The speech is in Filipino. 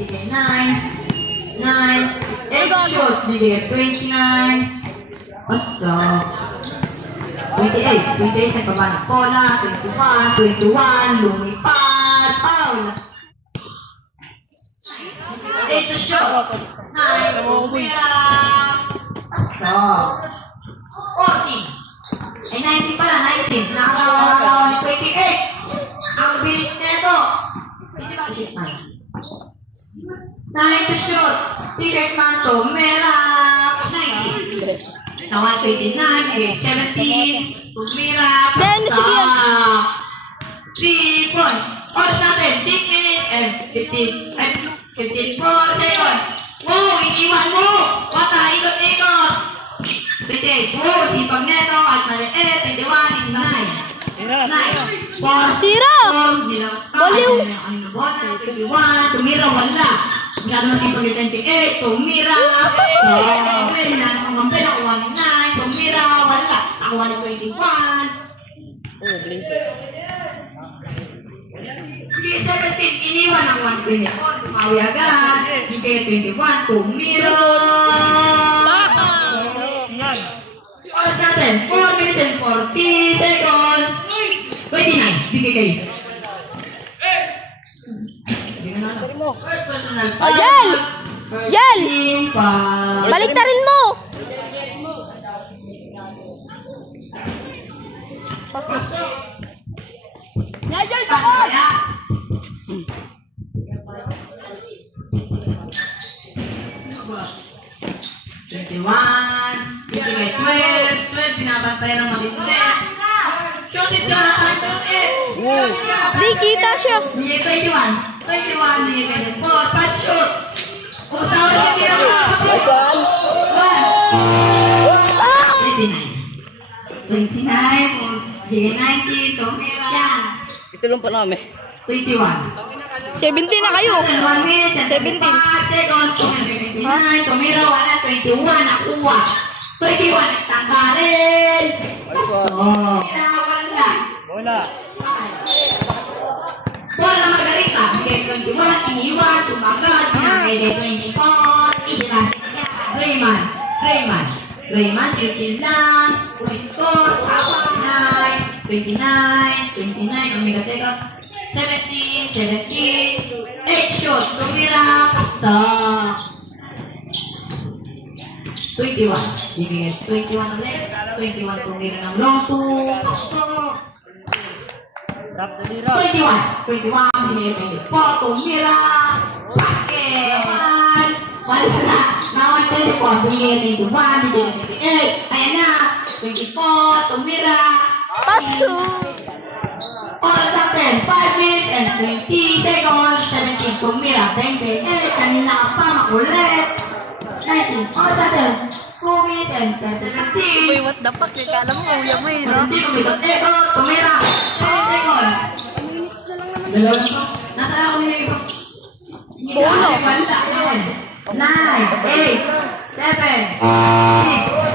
bigay 9. 9. 8 shots, bigay 29. Basta. 28. 28 nagbaba ng bola. 21. 21. Lumipad. Foul. 8 to shot. 9. Tumira. Basta. 40. Ay, 19 pala. 19. Nakakawa ni 28. Ang bilis nito. Isip ang shit man. 9 to shoot. T-shirt man to. Mera. 90. Now 129. 17. Tumira. Basta. 3 points. Oras natin. 6 minutes and 54 seconds. Wow! Iniwan mo! Wata! Ikot-ikot! 28. Wow! Sipag neto. At maliit. 21. 9. 4. Tira! Baliw! 21. Tumira. Wala. Masyado na sipag yung 28. Tumira. Nakuha ni 9. Tumira. Wala. Nakuha ni 21. Oh, blazes. 17, iniwan ang 124, tumawi agad, bigay 21, tumiro! Oras natin, 4 minutes and 40 seconds, 29, bigay kayo. Jel! Jel! Baliktarin mo! Pasok. Jel, takot! 21, bigay 12, binabantay ng matindi. Shoot it, Jonathan, shoot it! Di, kita siya. Bigay 21, bigay 4, pat shoot! Usawa niya kaya Nice one. 29, bigay 19, tumira yan. Ito lang pa namin. 21. 17 na kayo. 1 minute and 17. 5 seconds. 29. Tumira wala. 21. Nakuha. 21. Nagtanggalin. So, wala. Wala. Wala na Margarita. Bigay 21. Iniwan. Tumagal. Bigay 24. Ilan. Rayman. Chill lang. Score. Tawag. 29. Ang megateka. 17, 8 shots, tumira, pasok. 21, bigay 21 ulit, 21 tumira ng long 2, pasok. 21, bigay 24, tumira, basket. Wala, nawan 24, bigay 21, bigay 28, ayan na, 24, tumira, Pasok. oras natin, 5 minutes and 20 seconds, 17 tumira, 28, kanina ka pa, makulit. 19, oras natin, 2 minutes and 17. Uy, what the fuck? Kala mo, uya mo eh, no? Hindi kumikot, tumira, 10 seconds. Dalawa na to, nasa ako nilito. Bono. 9, 8, 7, 6,